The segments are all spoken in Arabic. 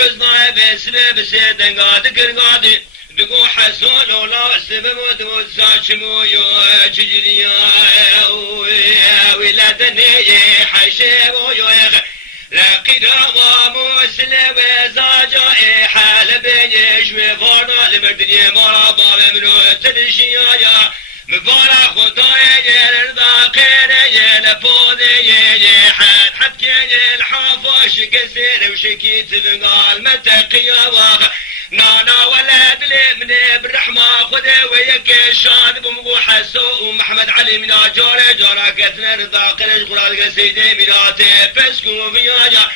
حزنا بسبب سيدن قادك قادي بقو حسون ولا سبب ودو ساشمو يو ججريا ولادني حشيب ويوخ لقد مسلم زاجا حال بيش مفارنا لمردني مرا باب منو تدشيا مفارا خداي رضا خير لفوضي حد حد الحافش كسر وشكيت بقال متقيا واخ نانا ولد لي من بالرحمة خذ وياك شاد بمقو حسو ومحمد علي من جارة جارة كتنا رضا قرش قراد سيدي ميراتي فسكو فياجا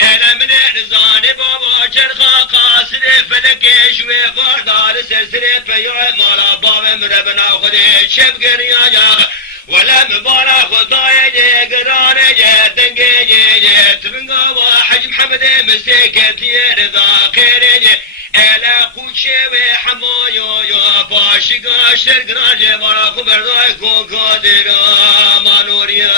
انا من رزاني بابا شرخا قاصد فلك شوي فردار سرسرت فيا مالا بابا مربنا خذ شب قرياجا ولا مبارا خداي جي قراني جي دنقي جي تبنقا واحد محمد مسيكتي رضا خيري جي الا قوشي وحمو يو يو باشقا شرقنا جي مارا خبر داي كون قادرا مانوريا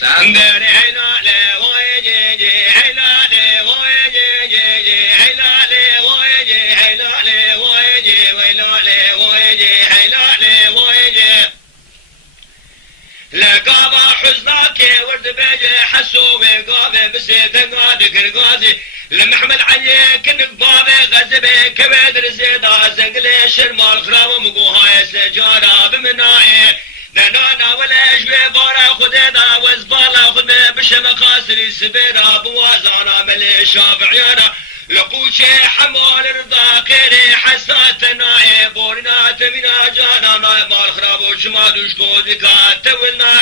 سندري هنا لواي جي هنا لواي جي هنا لواي جي هنا لواي جي وينا لواي جي هنا لواي جي لقابا حزناك ورد بيجي حسو وقابا بسيطن قادك قادي لمحمد علي كنك بابي غزبي كبير زيدا زنقلي شرمال خرام مقوهاي سجارة بمنائي نانا ولا جوي بارا خدنا وزبالا خدنا بشم قاسري سبينا بوازانا ملي شافعيانا لقوشي حمال رضا خيري حساتنا بورنا تمنا جانا مال خراب وشمال وشكودكا تولنا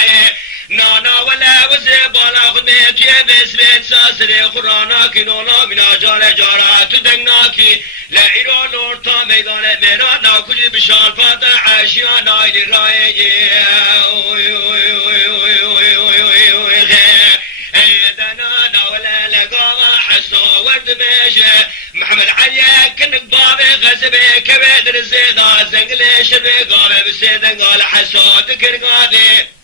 نانا ولا وزبالا خدنا كيف سبيت ساسري خرانا كنونا منا جارة جارة تدقناكي لا إيران نورتا ميدان ميرانا كل بشار فاتح عشيانا إلي رايجي دنانا ولا لقاها حسو ورد ميشي محمد علي كنك بابي غزبي كبير الزيدا زنقلي شربي قابي بسيدن قال حسو تكر قادي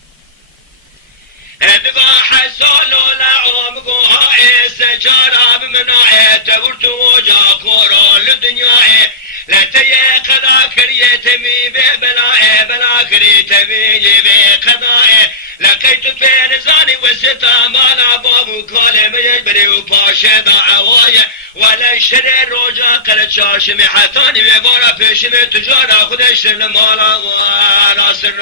ادقا حسو لولا عمقو هاي سجارة بمناعي تقرت وجا كورو للدنيا لا تيه قضا كريه تمي ببلاء بلا كري تمي بقضاء لقيت في نزاني وستا مالا بابو كالي ميجبري وباشي دعوايا ولا شري روجا قلت شاشمي حتاني ببارا بيشمي تجارة خدش المالا وناصر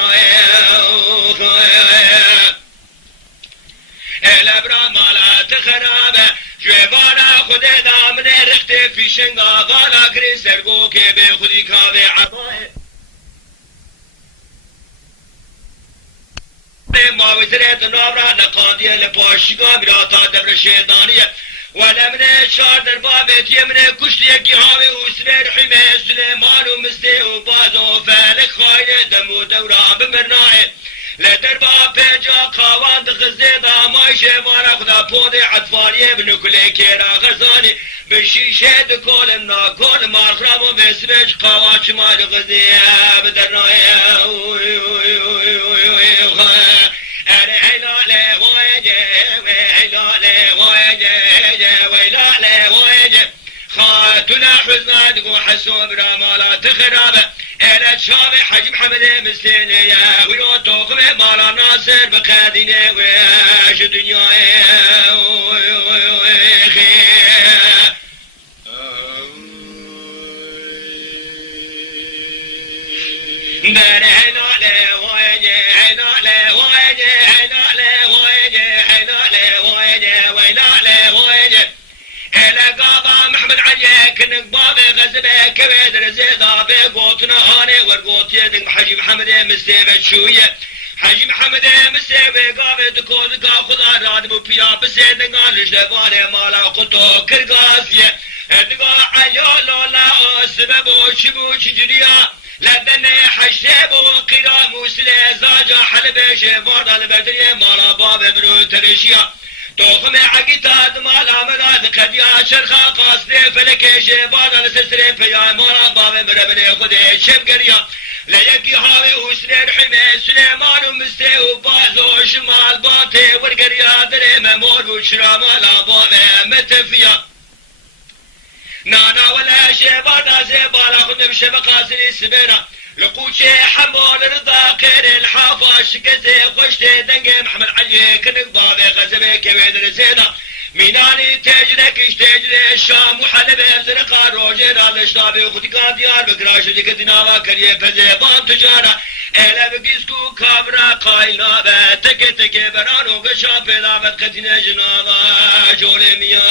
الابرا مالا تخرابه جوابانا خده دامن رخته في شنگا غالا کری سرگو که به خودی کابه عطاه ما وزرت نامرا نقاندیه لپاشگا براتا دبر شیطانیه ولمن شار در بابت یمن کشتیه که هاوی اسمه رحمه سلیمان و مسته و باز و فلک خواهی دمو دورا بمرنائه لدربا بيجا قوان دغزيدا مايشه مارا خدا بود عطفانيه بنكلي كيرا غزاني بشيشه دكول الناكول مارخرام ومسبج قوان شمال غزيه بدرنايه أنا هلالي وايجي هلالي وايجي ويلالي وايجي خاتنا حزنات وحسو برامالا تخرابه انا شامي حج محمد مسلينيا ويو توقف مالا ناصر بقاديني ويش دنيا دار هلالي وايجي هلالي وايجي هلالي وايجي هلالي وايجي ويلالي وايجي إلا قابا محمد علي كنك بابي غزبي كبير زيدا بقوتنا هاني ورقوت يدك حجي محمد مسيبة شوية حاجی محمد مسیوی گاوه دکود که خدا رادم و پیا بسیدنگان لجدوان مالا قطو کرگازیه دگاه عیالالا سبب و چبو چجریا لدن حجده و قیرا موسل زاجا حلب شفار البدری مالا باب منو ترشیا توخم عقیدات مالا مراد قدیا شرخا قاصد فلک شفار السسر پیا مالا باب مرمن خود شبگریا ليكي هاوي وسنين حمي سليمان ومستي وباز وشمال باطي والقريا دري ممور وشرام الابواب متفيا نانا ولا شيبانا زيبانا خدم شبقاسري سبينا لقوشي حمول رضا خير الحافة شكزي خشتي دنقي محمد علي كنك بابي غزبي كبيد رزينا ميناني تجرك اشتجري الشام وحلب ازرقا روجينا الاشتابي خدقان ديار بكراش ديك ديناوا كريه فزيبان تجارة ايلا بقيسكو كابرا قاينا بتك تك برانو قشا بلامت قتنا جناوا جولي ميا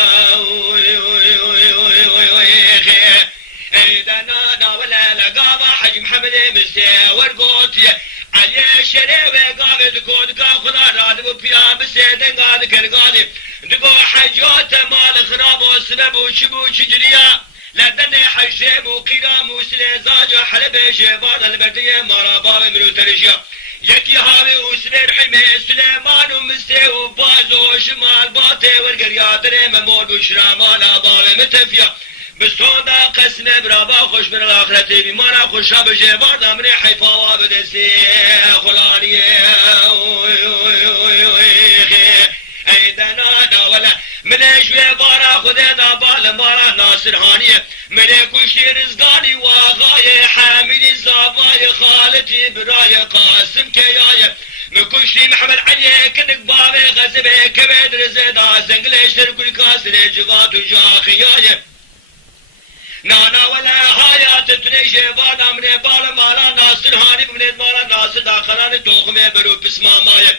ايدانا ناولا لقاوا حج محمد مسي ورقوتي علي شريوي قاوي دكود كا خدا راد وبيا بسيدن قاد كرقادي دقو حجوت مال خراب وسبب وشبو شجريا لدن حجيم وقيرام وسليزاج حلب شيفان البردية مرابا منو ترجيا يكي هاوي وسنين حمي سليمان ومسي وباز وشمال باطي والقريادري ممور وشرامان بابي متفيا بستوندا قسم برابا خوش من الاخرتي بمانا خوشا بجيبار دامني حيفا وابدسي خلاني ايدنا ولا من اجوي بارا خدنا بالمارا ناصر هاني من كشي رزقاني واغاي حامد زاباي خالتي براي قاسم كياي مكشي محمد علي كنك بابي غزبي كبد رزدا زنقليش تركل كاسر جغات وجاخياي نانا ولا حياة تنيشي وانا من بالا مالا ناصر هاني من مالا ناصر داخلان توخمي برو بسما ماي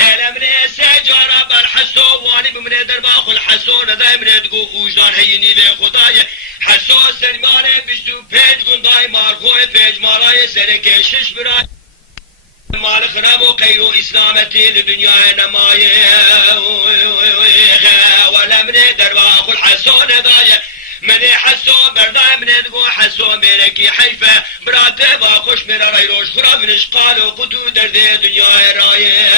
انا من سجارة بالحسو واني من دربا خل حسو نداي من تقو خوشدان هيني بي خداي حسو سلماني بشتو پیج گنداي مارخوي پیج مالاي سركي شش براي مال خراب وقيرو اسلامتي لدنيا نماي ولا من دربا خل حسو نداي مني حسو بردا من تقو حسو ملكي حيفا براته باخوش من رايروش خرا من اشقال وقدو دردي دنيا رايه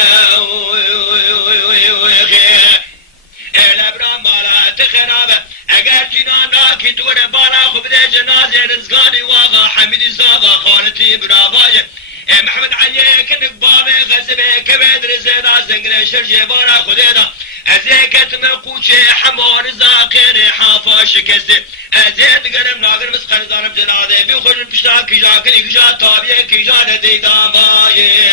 الابرام بالا تخرابه اگر جنانا کی دور بالا خوب ده جنازه رزقاني واغا حميد زاغا خالتي برابايه محمد علي كنك بابي غزبه كبد رزيدا زنقل شرجي بارا خديدا ازيكت مقوشي حمار زاقيني حافا شكستي ازيد قرم ناقر مسخن زانب جنادي بيخوش البشتا كيجا كلي كيجا طابيه كيجا ندي دامايه